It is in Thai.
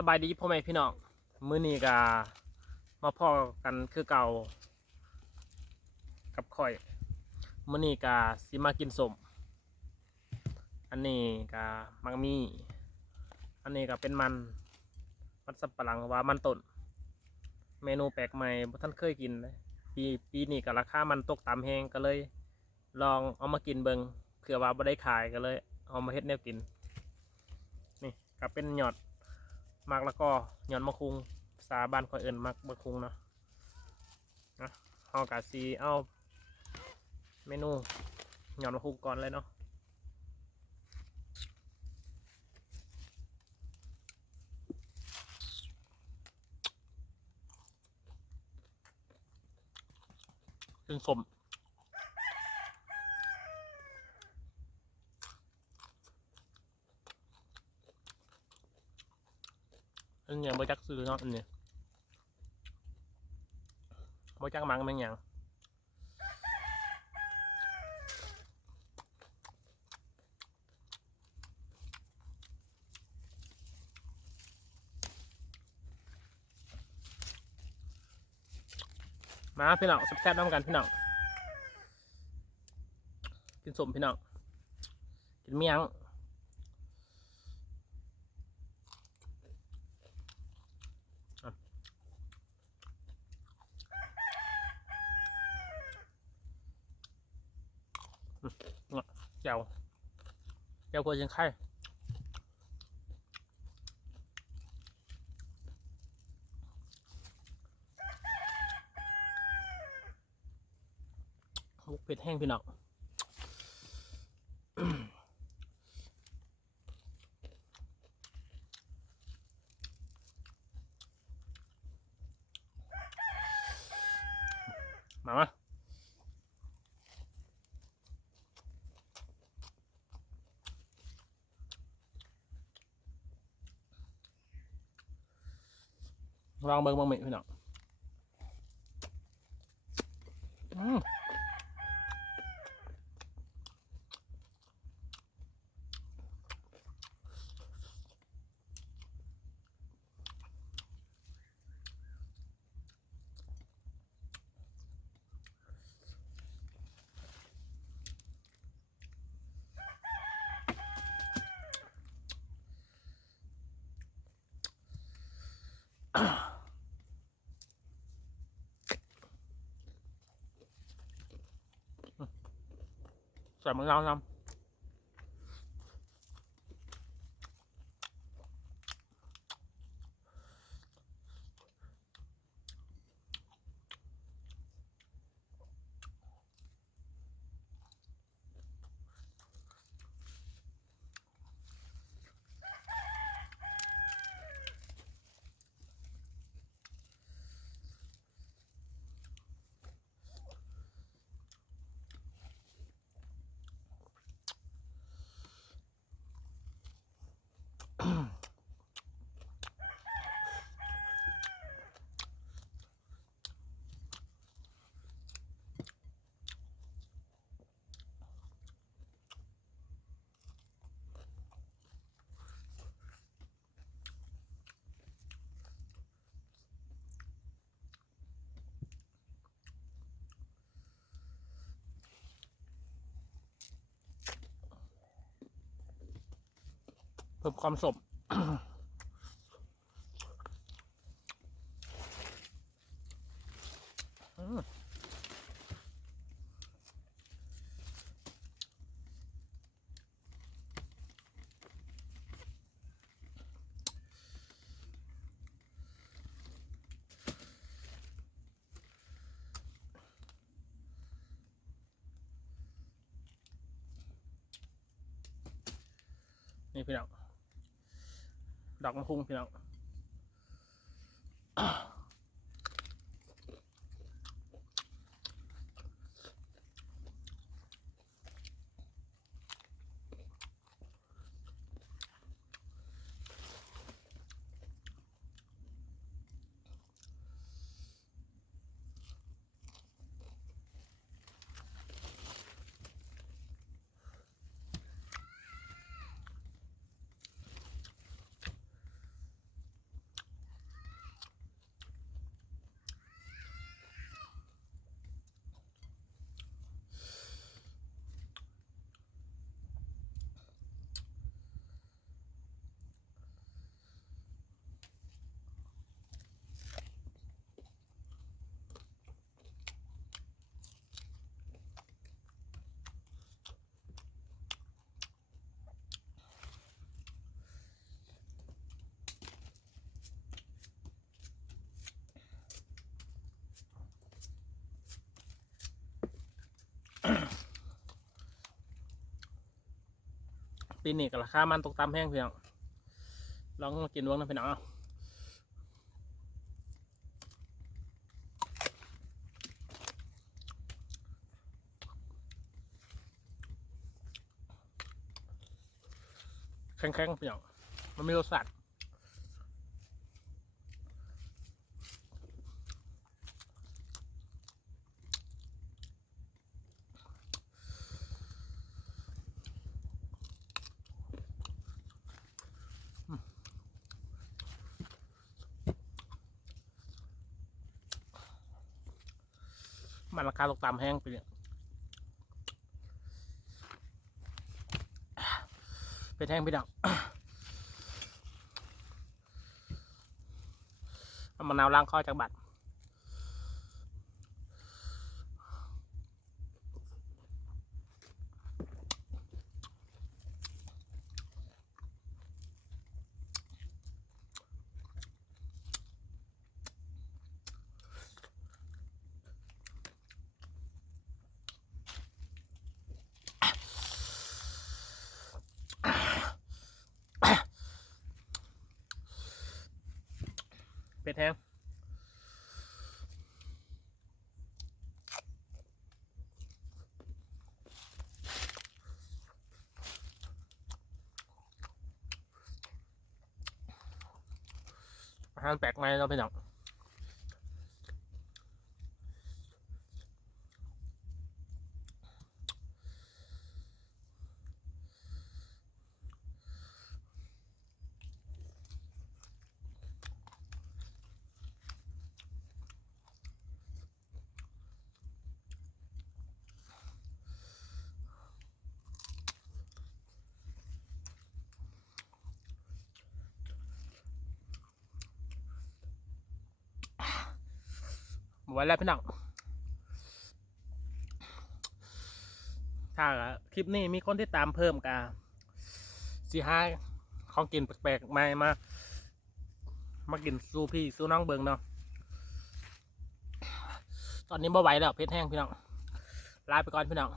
สบายดีพ่อแม่พี่น้องมื้อนี้ก็มาพ่อกันคือเก่ากับข่อยมื้อนี้ก็สิมากินส้มอันนี้ก็มักมีอันนี้ก็เป็นมันสับปะหลังว่ามันต้นเมนูแปลกใหม่บ่ท่านเคยกินเลยปีนี้ก็ราคามันตกต่ำแฮงก็เลยลองเอามากินเบิ่งเผื่อว่าบ่ได้ขายก็เลยเอามาเฮ็ดแนวกินนี่ก็เป็นยอดมากแล้วก็ยอดมะคุงภาษาบ้านข่อยเอิ้นมักมะคุงเนาะเฮากะสิเอาเมนูยอดมะคุงก่อนเลยเนาะเป็นสมอันนี้บ่จักซื้อเนาะอันนี้บ่จักมังแม่งหยังมาพี่น้องแซ่บๆน้ำกันพี่น้องกินสมพี่น้องกินเมี่ยงแจ่วกัวเชียงไข่มุกเผ็ดแห้งพี่น้องมาลองเบิ่งบางเม็ดพี่น้องใส่มะนาวน้ำเพิ่มความสมนี่พี่น้องดอกมะพุงพี่น้อง ปีนี้ก็ราคามันตกต่ำแห้งพี่น้องลองมากินดูนะพี่น้องเอาแข็งๆพี่น้องมันมีรสชาติมันราคาตกต่ำแห้งไปเนี่ยเป็นแห้งพี่น้องเอามะนาวล้างคอจากบัตรเป็นแห้งอาหารแปลกใหม่เราพี่น้องไว้แล้วพี่น้องถ้าคลิปนี้มีคนที่ตามเพิ่มกันสี่ห้าของกินแปลกๆใหม่มากินสู้พี่สู้น้องเบิงเนาะตอนนี้บ่ไหวแล้วเพชรแห้งพี่น้องลาไปก่อนพี่น้อง